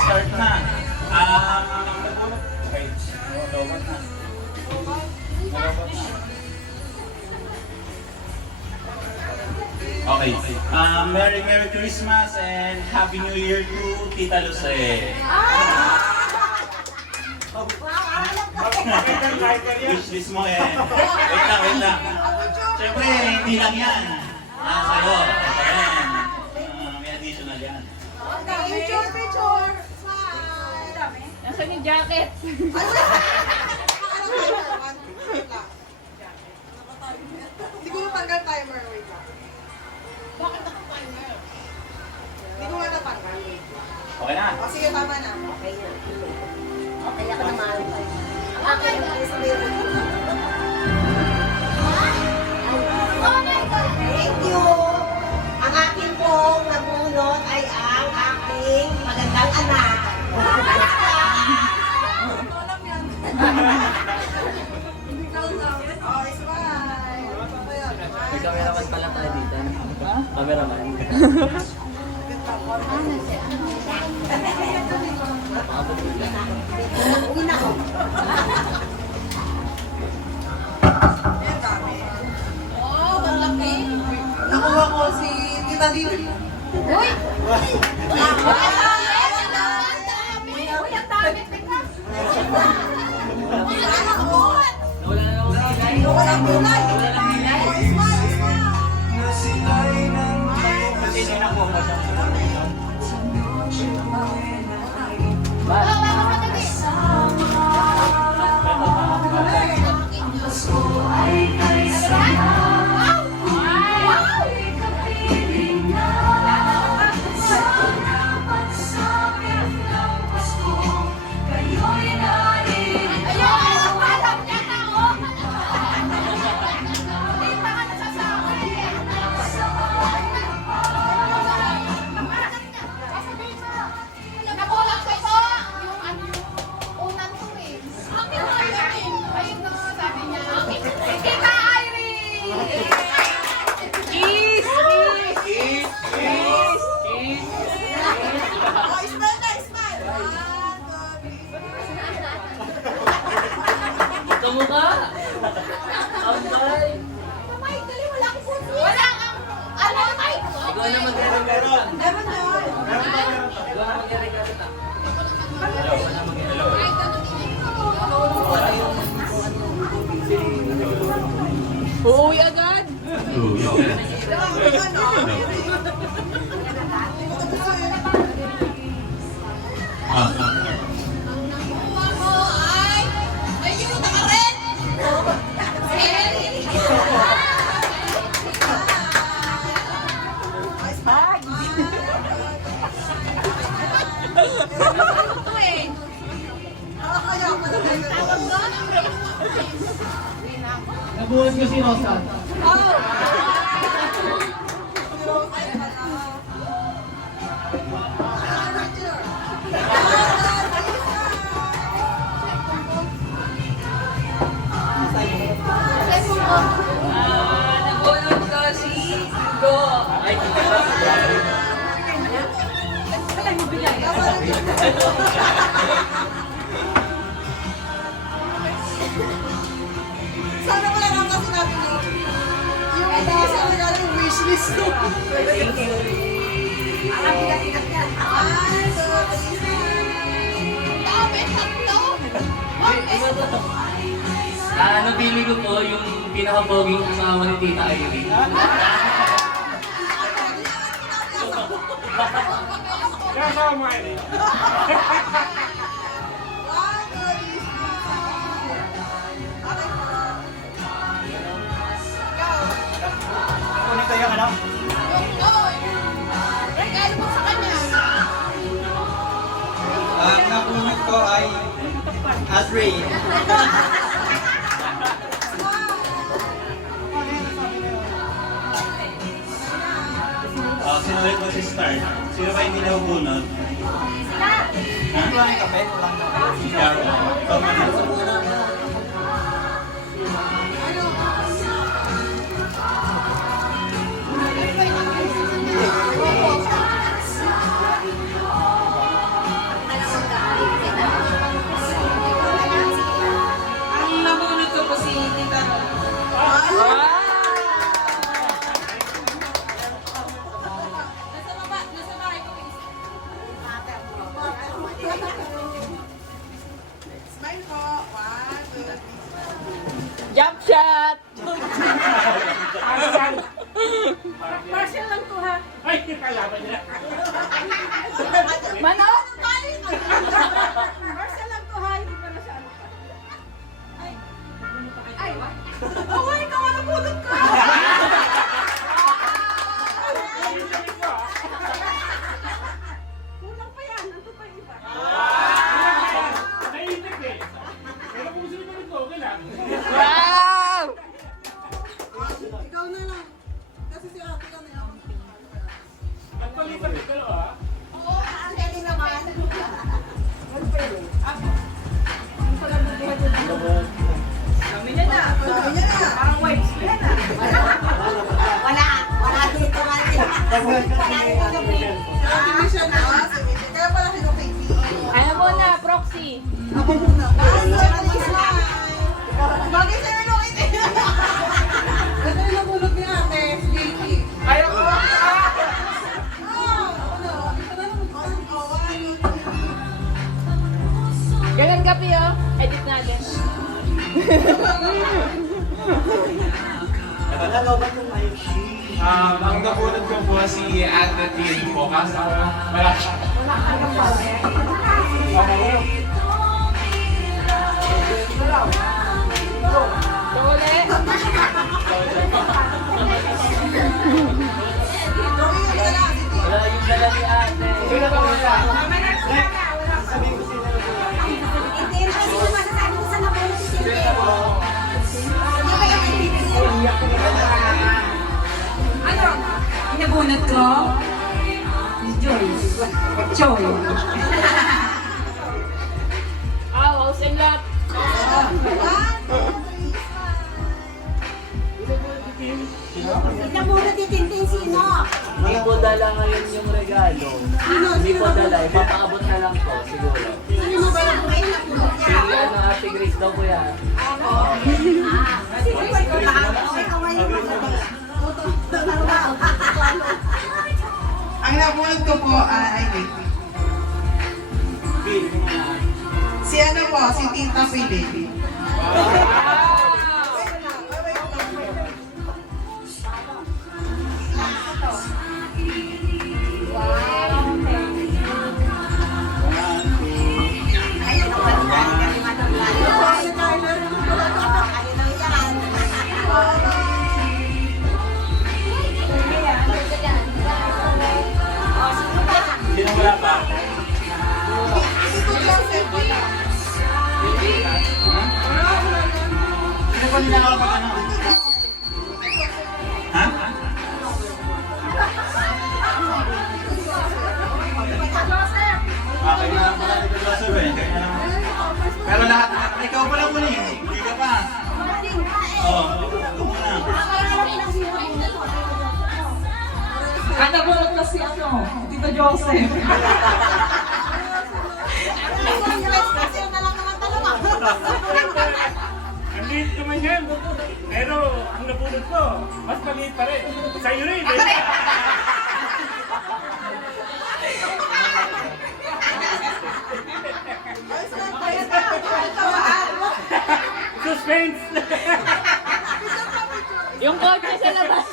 start na. Okay. Lobot na. Lobot na. Okay. Merry Christmas and Happy New Year to Tita Luce. Wishlist mo eh. Wait lang. Siyempre, hindi lang yan. Sa'yo. Ayan. May additional yan. Picture! Smile! Nasaan yung jacket? Hindi ko natanggal timer. Wait lang. Bakit naka-timer? Hindi ko nga natanggal. Okay na. O sige, tama na. Okay na. Okay, ako naman. Ang akin naman sa meron. Thank you. Ang akin pong nabunot ay ang aking magandang anak. Ito lang yan. Oh, smile. May cameraman pala tayo dito. Cameraman. Uwi na ako. Ayan, dami. Oh, ang laki. Nakuha ko si Tita Dito. Uy! Nawala na ako sa ilay. Walang kulay. Wala lang ilay. Oh, smile, smile. Kasi nakuha mo siya. Oh, smile na, smile. Ito mo ka. Ambay. Ikaw na magre-regalo. Meron yun. Ikaw na magre-regalo ta. Ikaw na magre-regalo. Uuwi agad! Nabuhat ko si Rosa. Nabulog ko si Go! Ay, Sana wala lang kasi natin yung isa regalo yung wishlist ko. thank you. Ang bigat-bigat yan. Ay, so, Napili ko po yung pinaka-poging asawa ni Tita Irene. Kunin ko yung ano? Ang napunod ko ay Asri. Sino ulit mag-start? Sino ba hindi nahubunod? Ha? Wala yung kape, walang kape. Ikaw? Ikaw man. Chat! Partial lang to ha. Ay, kalaban nila. Manok! Partial lang to ha. Hindi pa na siya ano pa. Ay. Ay. Oh, ikaw ang napulot ka. Kulang pa yan. Nandun pa yung iba. Naiinip eh. Pero kung sunod ko, okay lang. Wow! Ikaw na lang. Kasi si ate lang na ako. At palitan ito, ah. Oo, ang galing naman. Sabi niya na. Parang white skin na. Wala dito nga. Wala dito dito. Ate Michelle na. Kaya pala kinukaiti. Ano mo na, proxy? Ako muna. Bagay sa kinukaiti. Ito yung nabulog ni ate. Vicky. Ayaw ko! Ganun kape oh. Edit natin. Ang napulot ko po si Ate Tin po. Kaso wala siya. Dole! Wala yung dala ni ate. Sino ba wala? Hindi rin kasi yung masasabi ko sa napulot si Cindy. Hindi ba yung ibibigay? Ano? Pinabunot ko? Joy. Joy. Ah, house and lot. Pinabunot ni Tintin sino? Hindi ko dala ngayon yung regalo. Hindi ko dala. Ipapaabot na lang ko, siguro. Sino ba yung may napulot Si niya? ano, Ate Grace daw po yan. Sino ba yung kaway yung Ang napulot ko po ay wait. Si ano po, si Tita Philip. Sino wala pa? Sino ba ninakaw pag ano? Ha? Okay na pala dito Joseph eh. Kaya na. Pero lahat na, ikaw pala muna eh. Hindi ka pa. Oo, ito muna. Ang napulot kasi ano, Tita Joseph. Ang liit naman yan. Pero ang napulot ko, mas maliit pa rin. Sa'yo rin eh. Suspense! Yung kotse sa labas.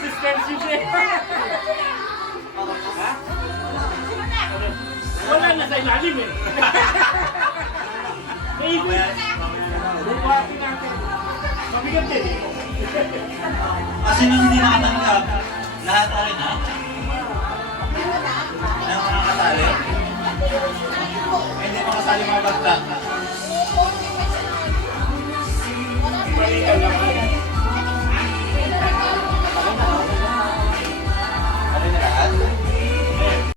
Suspense yun siya. Ha? Wala na sa ilalim eh. Naibig. Bubuhatin natin. Mabigat din. Kasi nung hindi nakatanggap, lahat na rin ha? Na mga kasali? Hindi makasali mga bata.